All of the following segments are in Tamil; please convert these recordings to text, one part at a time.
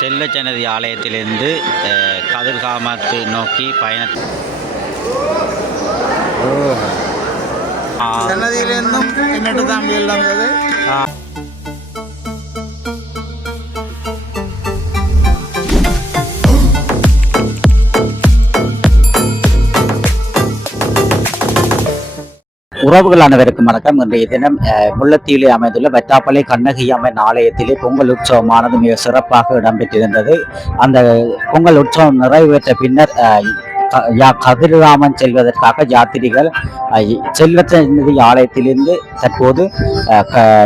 செல்லச்சன்னதி ஆலயத்திலிருந்து கதிர்காமத்தை நோக்கி சன்னதியிலிருந்தும் என்னட்டு தான் வந்தது. உறவுகள் அனைவருக்கும் வணக்கம். இன்றைய தினம் முல்லைத்தீவிலே அமைந்துள்ள வெட்டாப்பள்ளி கண்ணகி அம்மன் ஆலயத்திலே பொங்கல் உற்சவமானது மிக சிறப்பாக இடம்பெற்றிருந்தது. அந்த பொங்கல் உற்சவம் நிறைவேற்ற பின்னர் கதிர்காமம் செல்வதற்காக யாத்திரிகள் செல்வச்சன்னதி ஆலயத்திலிருந்து தற்போது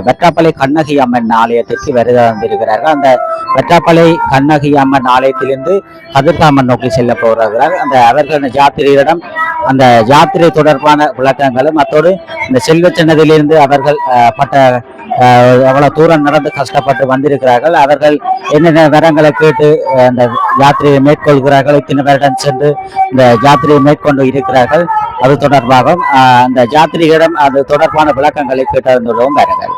வெட்டாப்பள்ளி கண்ணகி அம்மன் ஆலயத்திற்கு வருகை வந்திருக்கிறார்கள். அந்த வெட்டாப்பள்ளி கண்ணகி அம்மன் ஆலயத்திலிருந்து கதிர்காமன் நோக்கி செல்ல போகிறார்கள். அந்த அவர்கள் யாத்திரையிடம் அந்த யாத்திரை தொடர்பான விளக்கங்களும் அத்தோடு இந்த செல்வச்சன்னதியிலிருந்து அவர்கள் பட்ட அவ்வளவு தூரம் நடந்து கஷ்டப்பட்டு வந்திருக்கிறார்கள். அவர்கள் என்னென்ன வரங்களை கேட்டு அந்த யாத்திரையை மேற்கொள்கிறார்கள், இத்தனை வருடம் சென்று இந்த யாத்திரையை மேற்கொண்டு இருக்கிறார்கள். அது தொடர்பாக அந்த யாத்திரையிடம் அது தொடர்பான விளக்கங்களை கேட்டறிந்துள்ளோம். பாருங்கள்.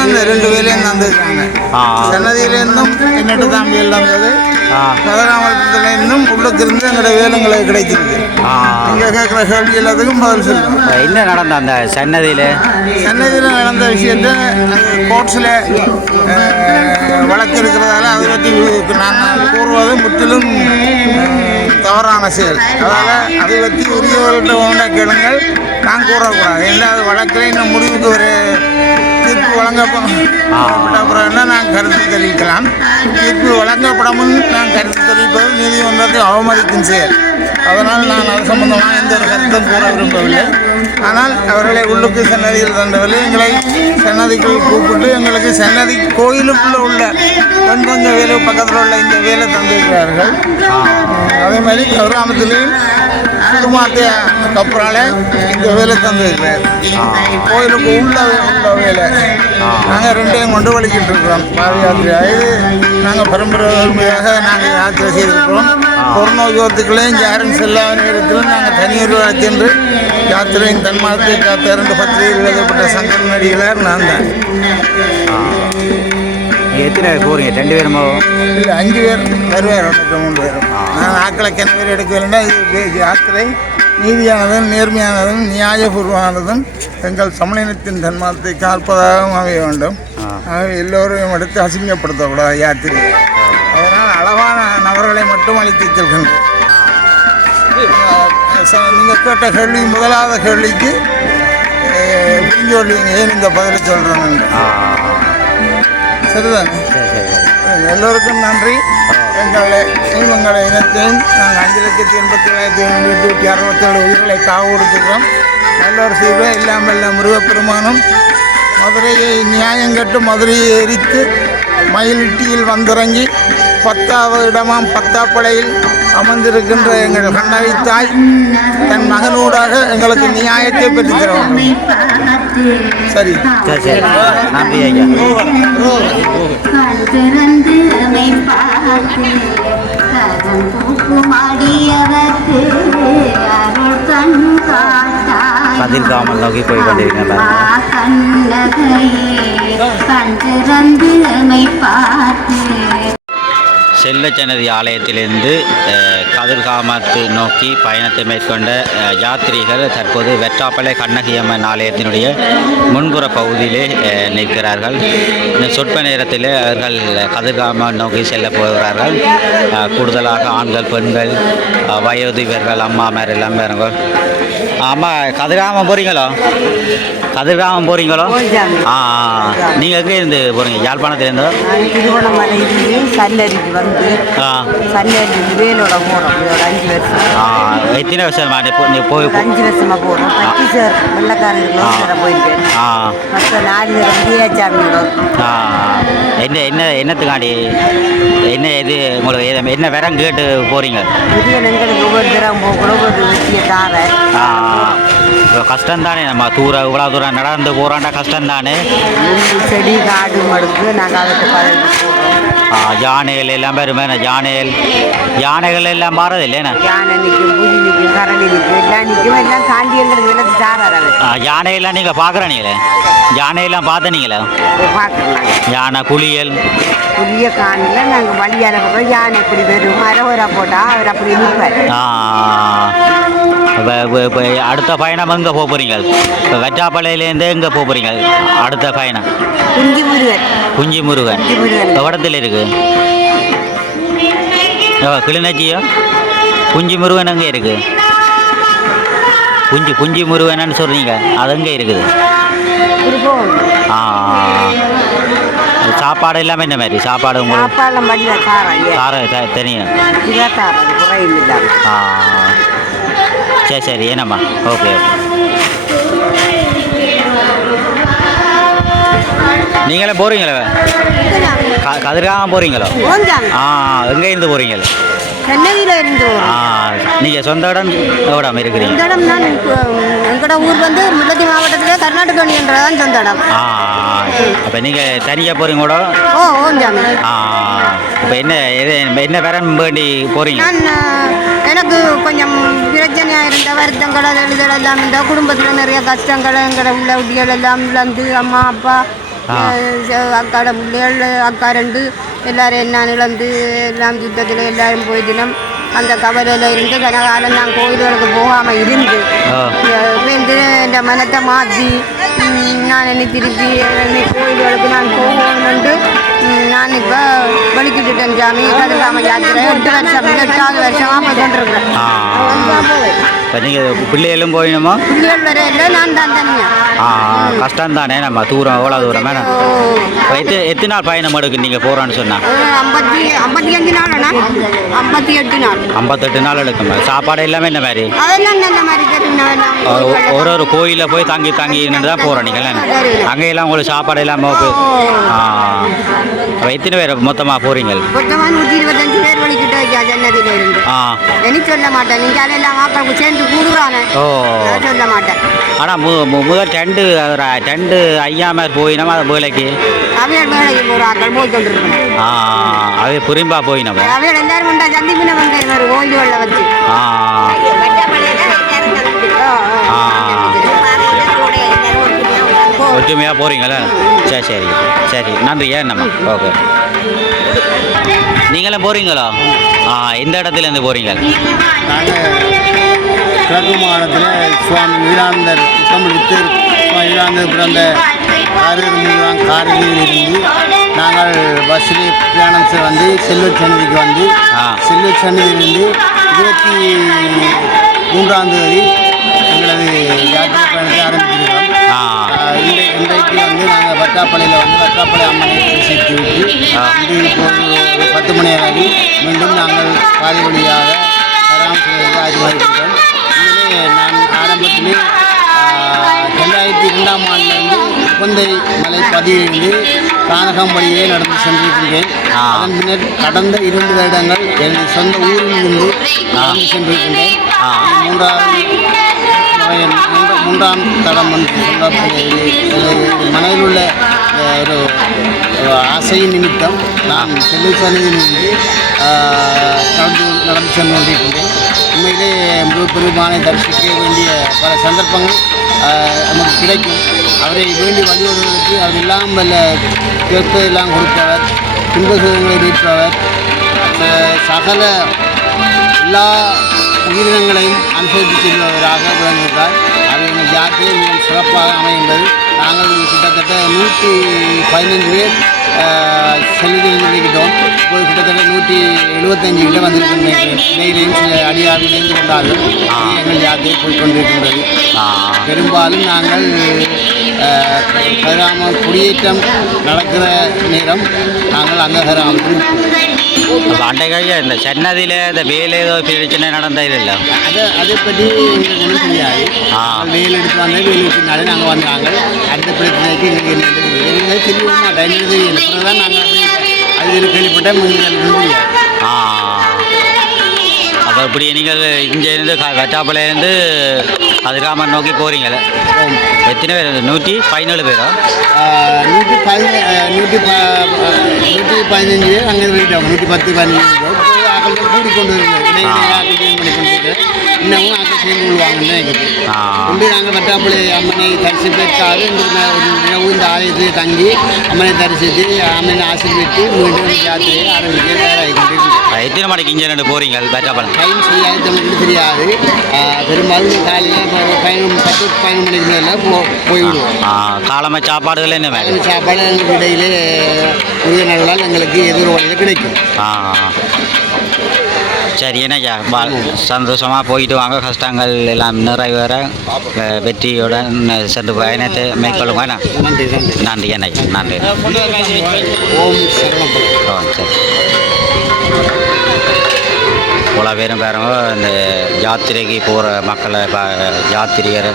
தான் இந்த 2 வேலையும் தந்துருக்காங்க. ஆ சன்னதியிலேருந்தும் என்னட்டு தாம்பியில் வந்தது, ஆ கதிராமலத்திலேருந்தும் உள்ளுக்கு இருந்து எங்களோட வேலைங்களுக்கு கிடைச்சிருக்கு. ஆ இங்கே கேட்குற கேள்வி எல்லாத்துக்கும் பதில் சொல்லுவோம். என்ன நடந்த அந்த சன்னதியில்? சன்னதியில் நடந்த விஷயத்தை கோர்ட்ஸில் வழக்கு இருக்கிறதால அதை பற்றி நாங்கள் கூறுவது முற்றிலும் தவறான செயல். அதனால் அதை பற்றி உரியவர்கள்ட்ட ஒன்றை கேளுங்கள், நான் கூறக்கூடாது. எல்லா வழக்கில் இன்னும் முடிவுக்கு ஒரு தீர்ப்பு வழங்கப்பட்ட பிறகுனா நான் கருத்து தெரிவிக்கலாம். தீர்ப்பு வழங்கப்படாமல் நான் கருத்து தெரிவிப்பது நீதிமன்றத்தை அவமதிக்கும் செயல். அதனால் நான் அது சம்பந்தமாக எந்த ஒரு கருத்தும் கூற விரும்பவில்லை. ஆனால் அவர்களை உள்ளுக்கு சன்னதியில் தந்தவரை எங்களை சன்னதிக்கு கூப்பிட்டு எங்களுக்கு சன்னதி கோயிலுக்குள்ளே உள்ள கொஞ்ச வேலை பக்கத்தில் உள்ள இந்த வேலை தந்திருக்கிறார்கள். அதே மாதிரி கிராமத்திலேயும் குடும்பத்தை கப்புறால இந்த வேலை தந்திருக்கிறார். கோயிலுக்கு உள்ள வேலை நாங்கள் 2யும் கொண்டு வலிக்கிட்டு இருக்கிறோம். பாத யாத்திரை இது நாங்கள் பரம்பரையாக நாங்கள் யாத்திரை செய்திருக்கிறோம். கொரோனா யுகத்துக்குள்ளேயும் யாரும் செல்லாத நேரத்திலும் நாங்கள் தனியொரு சென்று யாத்திரையின் தன்மானத்தை காத்த 2 பத்திரிகைகள் எழுதப்பட்ட சங்க நடிகளார் நான் தான். எத்தனை பேர் போகிறீங்க? 2 பேருமோ? இல்லை 5 பேர் வருவார், 3 பேரும். நான் ஆக்களை பேர் எடுக்க வேண்டாம். இது யாத்திரை நீதியானதும் நேர்மையானதும் நியாயபூர்வமானதும் எங்கள் சமநிலத்தின் தன்மானத்தை காப்பதாகவும் அமைய வேண்டும். எல்லோரையும் எடுத்து அசிங்கப்படுத்தக்கூடாது யாத்திரை. அதனால் அளவான நபர்களை மட்டும் அழைத்து செல்கின்றோம். நீங்கள் கேட்ட கேள்வி முதலாவது கேள்விக்கு புரிஞ்சு கொள்வீங்க ஏன் இந்த பதிலை சொல்கிறேன்னு. சரிதானே? எல்லோருக்கும் நன்றி. எங்களை இனத்தையும் நாங்கள் 5,87,867 உயிர்களை காவு கொடுத்துக்கிறோம். நல்லொரு செய்வ இல்லாமல் முருகப்பெருமானும் மதுரையை நியாயம் கட்டு மதுரையை எரித்து மயிலிட்டியில் வந்திறங்கி 10வது இடமாம் பத்தாப்படையில் அமர்ந்திருக்கின்ற எங்கள் கண்ணகி தாய் தன் மகனூடாக எங்களுக்கு நியாயத்தை பெற்றுத் தர வேண்டும். சரி சரி சரி, நன்றி ஐயா. கதிர்காமல் நோக்கி போய் கொண்டிருக்கிறார். செல்லச்சன்னதி ஆலயத்திலிருந்து கதிர்காமத்தை நோக்கி பயணத்தை மேற்கொண்ட யாத்ரீகர் தற்போது வெற்றாப்பளை கண்ணகியம்மன் ஆலயத்தினுடைய முன்புற பகுதியிலே நிற்கிறார்கள். இந்த சொற்ப நேரத்தில் அவர்கள் கதிர்காமம் நோக்கி செல்ல போகிறார்கள். கூடுதலாக ஆண்கள், பெண்கள், வயோதிபர்கள், அம்மாமார் எல்லாம் பாருங்க. அம்மா கதிர்காமம் போகிறீங்களோ? கதிர்காமம் போகிறீங்களோ? நீங்கள் எங்கே இருந்து போகிறீங்க? யாழ்ப்பாணத்துலேருந்து? எத்தனை வருஷம் போய்? 5 வருஷமா போகிறோம். என்னத்துக்காண்டி என்ன இது உங்களுக்கு என்ன வேற கேட்டு போகிறீங்க? எங்களுக்கு ஒவ்வொரு தரம் போகிறோம். ஒரு வெற்றியை தார கஷ்டம் தானே, நம்ம இவ்வளோ தூரம் நடந்து போகிறாண்டா கஷ்டம் தானே. செடி காடு மடுக்கு நாங்கள் அதுக்கு பழகி போகிறோம். யானைகள் எல்லாம் பேருமே யானைகள் எல்லாம் மாறது இல்லைண்ணா? யானை நிற்கும், புலி நிற்கும், கரடி நிற்கும், எல்லாம் நிற்கும். எல்லாம் தாண்டி எங்களுக்கு எல்லாம் தாராது. யானையெல்லாம் நீங்கள் பார்க்குறீங்களே? யானையெல்லாம் பார்த்தனீங்களே? பார்க்குறோம். யானை, புலிகள் புளிய காணில் நாங்கள் வழியான போகிறோம். யானை இப்படி வரும், மரவரா போட்டால் அவர் அப்படி நிற்பார். இப்போ அடுத்த பயணம் எங்கே போக போகிறீங்க? இப்போ வெற்றாப்பள்ளையிலேருந்து எங்கே போக போகிறீங்க அடுத்த பயணம்? குஞ்சி முருகன். குஞ்சி முருகன் இடத்துல இருக்குது. கிளிநொச்சியோ? குஞ்சி முருகன் எங்கே இருக்குது? குஞ்சி முருகன்னு சொல்கிறீங்க, அது எங்கே இருக்குது? சாப்பாடு எல்லாமே இந்த மாதிரி சாப்பாடு உங்களுக்கு தெரியும்? சரி சரி, என்னம்மா? ஓகே. நீங்களே போகிறீங்களே? கதிர்காமம் போகிறீங்களோ? எங்கே இருந்து போகிறீங்க? சென்னையில் இருந்து. நீங்கள் சொந்த இடம் எவ்வளோ இருக்கிறீங்க? சொந்த இடம் தான் எங்களோட ஊர் வந்து முல்லைத்தீவு மாவட்டத்தில் கர்நாடக என்றதான் சொந்த இடம். அப்போ நீங்கள் தனியாக போகிறீங்க கூட? இப்போ என்ன பேரம் வேண்டி போகிறீங்க? எனக்கு கொஞ்சம் பிரச்சனையாக இருந்த வருத்தங்கள் எழுதல் எல்லாம் இந்த குடும்பத்தில் நிறைய கஷ்டங்கள் எங்களோட உள்ள உடிகள் எல்லாம் வந்து அம்மா அப்பா ஆ. அக்காட பிள்ளைகள் அக்கா ரெண்டு எல்லாரும் என்ன இழந்து எல்லாம் யுத்தத்தில் எல்லாரும் போயிட்டினோம். அந்த கவலையில் இருந்து கனகாலம் நான் கோயில்களுக்கு போகாமல் இருந்து வந்து இந்த மனத்தை மாற்றி நான் என்னை திருப்பி கோயில்களுக்கு நான் போகணும்னு நான் இப்போ வலிக்கிட்டுட்டேன் சாமி. கதிர்காம யாத்திரை 8 வருஷம் 8வது வருஷமாக போய் கொண்டிருக்கிறேன். இப்போ நீங்கள் பிள்ளைகளும் போயிடுமா? பிள்ளைகள் வர இல்லை, நான் தான் தனியாக. கஷ்டம் தானே நம்ம தூரம் எவ்வளோ தூரம் வேணும். எத்தனை நாள் பயணம் எடுக்கு நீங்கள் போகிறோன்னு சொன்னால்? 55 நாள்ண்ணா, 58 நாள். 58 நாள் எடுக்கும். சாப்பாடு எல்லாமே இந்த மாதிரி அதெல்லாம் நல்ல மாதிரி ஒரு ஒரு கோயிலில் போய் தங்கி நின்று தான் போகிறோம் நீங்கள். அங்கெல்லாம் உங்களுக்கு சாப்பாடு இல்லாமல் எத்தனை பேர் மொத்தமாக போகிறீங்க? மொத்தமாக 125 பேர் வலிக்கிட்டு வைக்கா ஜன்னதியில் இருந்து. எனக்கு சொல்ல மாட்டேன், நீங்கள் எல்லாம் மாப்பிளக்கு சேர்ந்து கூடுறானே சொல்ல மாட்டேன். ஆனால் முதல் டெண்டு ஐயாம போயினோம் அது வேலைக்கு அவைகள் வேலைக்கு போகிறார்கள் போய் கொண்டிருக்கணும். அது புரிம்பா போயினோம். அவைகள் எல்லாரும் உண்டா சந்திப்பின வந்தேன் ஒரு ஓய்வுகளில் வச்சு. ஒற்றுமையாக போகிறீங்களா? சரி சரி சரி, நன்றி. ஏன்னம்மா, ஓகே. நீங்களும் போகிறீங்களா? எந்த இடத்துலேருந்து போகிறீங்க? நாங்கள் கிழக்கு மாகாணத்தில் சுவாமி வீராந்தர் தமிழுக்கு சுவாமி வீராந்தர் பிறந்த 6 காரில் இருந்து நாங்கள் பஸ்ஸில் பிரயாணம் வந்து செல்வச் சன்னதிக்கு வந்து செல்வச் சன்னதியிலிருந்து 23ஆம் தேதி எங்களது யாத்திரை பயணத்தை ஆரம்பிச்சிருக்கிறோம். இன்றைக்கு வந்து நாங்கள் வட்டாப்பாளையில் வந்து வட்டாப்பாளை அம்மனை தரிசித்து விட்டு இப்போ ஒரு 10 மணி அளவில் மீண்டும் நாங்கள் பாதை வழியாக பராமரிக்க ஆஜராகின்றோம். இதிலே நான் ஆரம்பத்திலே 2002ஆம் ஆண்டிலிருந்து குப்பந்தை மலை பதியிலிருந்து கானகம் வழியே நடந்து சென்றிருக்கின்றேன். அதன் பின்னர் கடந்த 2 வருடங்கள் எனது சொந்த ஊரில் இருந்து நடந்து சென்றிருக்கின்றேன். மூன்றாம் தடம் மனையில் உள்ள ஒரு ஆசையின் நிமித்தம் நான் செல்லுச்சனிலிருந்து நடந்து சென்று கொண்டிருக்கின்றேன். உண்மையிலே முருகப்பெருமானை தரிசிக்க வேண்டிய பல சந்தர்ப்பங்கள் நமக்கு கிடைக்கும். அவரை வேண்டி வழிபடுவதற்கு அவர் எல்லாம் வல்ல கேட்பதெல்லாம் கொடுப்பவர், துன்பசுகங்களை நீப்பவர், சகல எல்லா உயிரினங்களையும் அனுசரித்து செல்பவராக விளங்குகிறார். அது எங்கள் ஜாத்திரை மிகவும் சிறப்பாக அமைகின்றது. நாங்கள் கிட்டத்தட்ட 115 பேர் செல்லுதல் நினைக்கிட்டோம். இப்போது கிட்டத்தட்ட 175 கிட்ட வந்திருக்கின்றேன். இடையிலேயும் சில அடியார் இணைந்து கொண்டார்கள். எங்கள் யாத்திரை போய்கொண்டிருக்கின்றது. பெரும்பாலும் நாங்கள் கிராம குடியேற்றம் நடக்கிற நேரம் நாங்கள் அந்த கிராமத்தில் அண்டைக்காக இந்த சென்னதியில் இந்த வேலை ஏதோ பிரச்சனை நடந்தது இல்லை. அதை பற்றி எங்களுக்கு ஒன்றும் தெரியாது. வேலை எடுத்து வந்தால் வேலை எடுத்துனாலே நாங்கள் வந்தாங்க. அடுத்த பிரச்சனைக்கு எங்களுக்கு என்ன தெரிய மாட்டேன், என்ன தெரியல. அப்புறம் தான் நாங்கள் அதில் கேள்விப்பட்டால் தெரியாது. அப்போ இப்படி நீங்கள் இங்கேருந்து கட்டாப்பாளையிலேருந்து கதிராமன் நோக்கி போகிறீங்களே, எத்தனை பேர்? 117 பேரா? 115 பேர் அங்கே போயிட்டோம். 110 15 ஆக்கள் கூடிக்கொண்டு இன்னமும் ஆக்கள் சேர்ந்து கொள்வாங்கன்னு நினைக்கிறேன். நாங்கள் வட்டாப்பாளை அம்மனை தரிசிப்பதற்காக இந்த ஆலயத்திலே தங்கி அம்மனை தரிசித்து அம்மனை ஆசீர்வித்து மீண்டும் யாத்திரையை ஆரம்பிக்க தயாராகி கொண்டிருக்கிறோம். எத்தனை மணிக்கு இங்கே ரெண்டு போகிறீங்க வட்டாப்பாளம்? டைம் சரியாக தமிழுக்கு தெரியாது. பெரும்பாலும் காலையில் 10-11 மணிக்கு மேலே போய்விடுவோம். காலமாக சாப்பாடுகள் என்ன வேணும்? சாப்பாடு எங்களுக்கு இடையிலே புதிய நாளால் எங்களுக்கு எதிர் வழியில் கிடைக்கும். சரி, என்னய்யா, சந்தோஷமாக போயிட்டு வாங்க. கஷ்டங்கள் எல்லாம் நிறைவேற வெற்றியுடன் சென்று பயணத்தை மேற்கொள்ளுங்க. நன்றி நன்றி நன்றி என்னய்யா, நன்றி. ஓம் சரணம். சரி, இவ்வளோ பேரும் பாருங்க இந்த யாத்திரைக்கு போகிற மக்களை யாத்திரியர்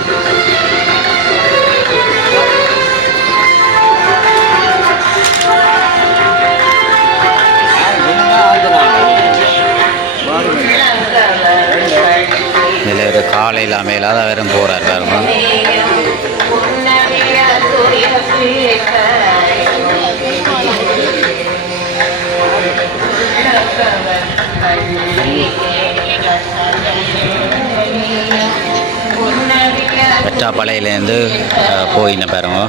இதில் ஒரு காலையில் மேலாத வேறும் போகிறார் பாருங்க. வட்டாப்பாளையிலேருந்து போயின்னு பாருங்க.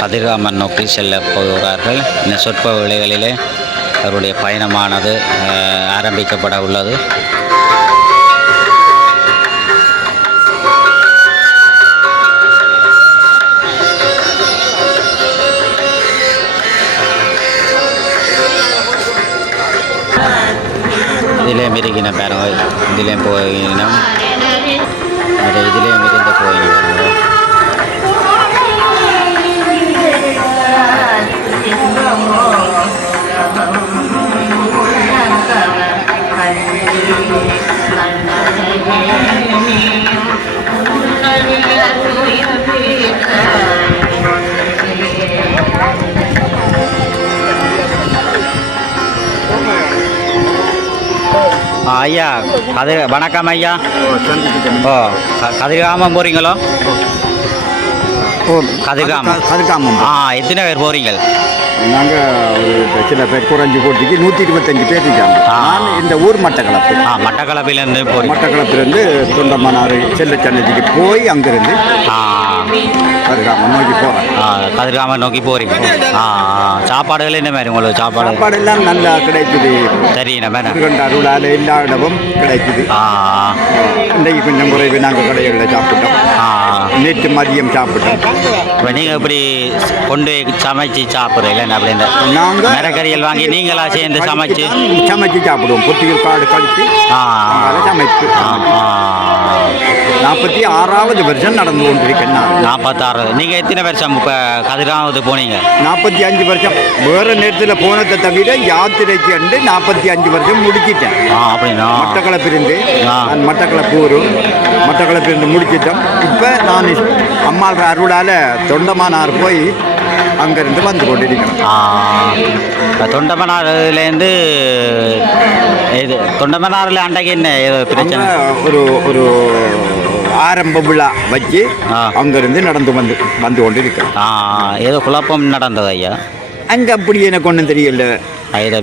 கதிர்காமன் நோக்கி செல்ல போகிறார்கள். இந்த சொற்ப வேளைகளிலே அவருடைய பயணமானது ஆரம்பிக்கப்பட உள்ளது. இதிலே மிருகின பாருங்க, இதிலே போயினோம், இதிலே மிருந்த போயினோம் பாருங்க. ஐயா வணக்கம் ஐயா. ஓ கதிர்காமம் போகிறீங்களோ? கதிர்காமம். எத்தனை பேர் போகிறீங்க? நாங்கள் சில பேர் குறைஞ்சி போட்டிக்கு 125 பேர் இருக்காங்க. நான் இந்த ஊர் மட்டக்களப்பு. மட்டக்களப்பிலேருந்து போகிறேன். மட்டக்களப்பிலேருந்து தொண்டமனாறு செல்லச்சன்னதிக்கு போய் அங்கேருந்து கதிர்காமம் நோக்கி போகிறேன். கதிர்காமம் நோக்கி போகிறீங்க. சாப்பாடுகள் என்ன மாதிரி உங்களுக்கு? சாப்பாடு எல்லாம் நல்லா கிடைக்குது. சரி, நம்ம அருளால் எல்லா இடமும் கிடைக்குது. இன்றைக்கு கொஞ்சம் குறைவு நாங்கள் கடைகளில் சாப்பிட்டோம். நேற்று மதியம் சாப்பிட்டோம். இப்போ நீங்கள் எப்படி கொண்டு சமைச்சு சாப்பிட்றீங்களா? அப்படின்னு நாங்கள் மரக்கறிகள் வாங்கி நீங்களா சேர்ந்து சமைச்சு சாப்பிடுவோம். பொட்டிகள் காடு கழித்து சமைப்பு. 46வது வருஷம் நடந்து கொண்டிருக்கேன் நான். 46. நீங்கள் எத்தனை வருஷம் இப்போ கதிராவது போனீங்க? 45 வருஷம். வேறு நேரத்தில் போனதை தவிர யாத்திரைக்கு வந்து 45 வருஷம் முடிச்சிட்டேன். அப்படின்னா மட்டக்களப்பிலிருந்து நான் மட்டக்களப்பிலிருந்து முடிச்சிட்டோம். இப்போ நான் அம்மா அருளால் தொண்டமானார் போய் அங்கேருந்து வந்து கொண்டிருக்கிறேன். தொண்டமனாறுலேருந்து இது தொண்டமனாறில் அன்றைக்கு என்ன பிரச்சனை? ஒரு ஆரம்ப விழா வச்சு அங்கேருந்து நடந்து வந்து கொண்டிருக்கிறேன். ஏதோ குழப்பம் நடந்தது ஐயா அங்கே? அப்படி எனக்கு ஒன்றும் தெரியல.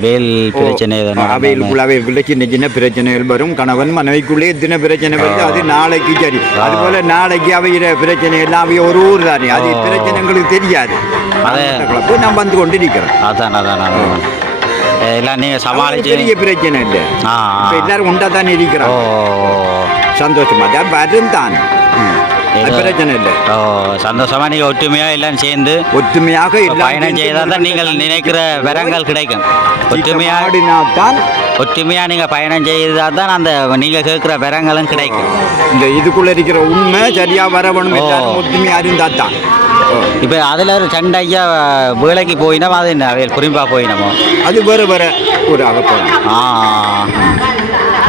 வேல் பிரச்சனை, அவைகளுக்குள்ள சின்ன சின்ன பிரச்சனைகள் வரும். கணவன் மனைவிக்குள்ளே எத்தனை பிரச்சனை வருது, அது நாளைக்கு சரி. அதுபோல் நாளைக்கு அவையிற பிரச்சனை எல்லாம் அவைய ஒரு ஊர் தானே, அது பிரச்சனைங்களுக்கு தெரியாது. நான் வந்து கொண்டிருக்கிறேன். அதான் எல்லாம் நீங்கள் சமாளிச்சு பெரிய பிரச்சனை இல்லை. இப்போ எல்லாரும் உண்டா தானே இருக்கிறோம். சந்தோஷமா தான் வரும் தான், பிரச்சனை இல்லை. சந்தோஷமா நீங்கள் ஒற்றுமையாக எல்லாம் சேர்ந்து ஒற்றுமையாக பயணம் செய்தால் தான் நீங்கள் நினைக்கிற வரங்கள் கிடைக்கும். ஒற்றுமையாக நீங்கள் பயணம் செய்தால் தான் அந்த நீங்கள் கேட்குற வரங்களும் கிடைக்கும். இந்த இதுக்குள்ளே இருக்கிற உண்மை சரியாக வரவணும், ஒற்றுமையாக இருந்தால் தான். இப்போ அதில் ஒரு சண்டை ஐயா வேலைக்கு போயினோம், அது என்ன குறிப்பாக போயினமோ அது வேறு ஒரு அகப்படம்.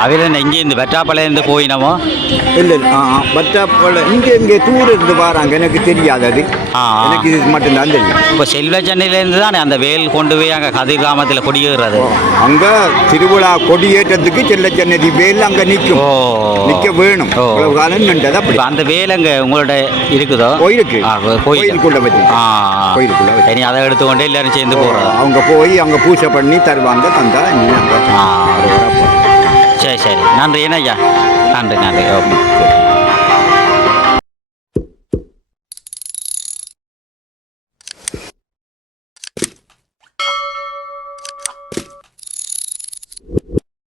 அவையில் இங்கே இந்த வெற்றாப்பழையிருந்து போயினமோ? இல்லை, வெற்றாப்பழை இங்கே தூரம் இருந்து வராங்க, எனக்கு தெரியாது. அது எனக்கு இது மட்டும்தான் தெரியும். இப்போ செல்வ சென்னையிலேருந்து தானே அந்த வேல் கொண்டு போய் அங்கே கதிர்காமத்தில் கொடியேறுறது. அங்கே திருவிழா கொடியேற்றத்துக்கு செல்ல சென்னதி வேல் அங்கே நிற்க வேணும். காலம் நின்றது. அப்படி அந்த வேல் அங்கே உங்களோட இருக்குதோ? கோயிலுக்குள்ள வச்சு கோயிலுக்குள்ள இனி அதை எடுத்துக்கொண்டு எல்லாரும் சேர்ந்து போகிறோம். அவங்க போய் அங்கே பூஜை பண்ணி தருவாங்க. தந்தா சரி நன்றி. என்ன ஐயா? நன்றி. ஓகே.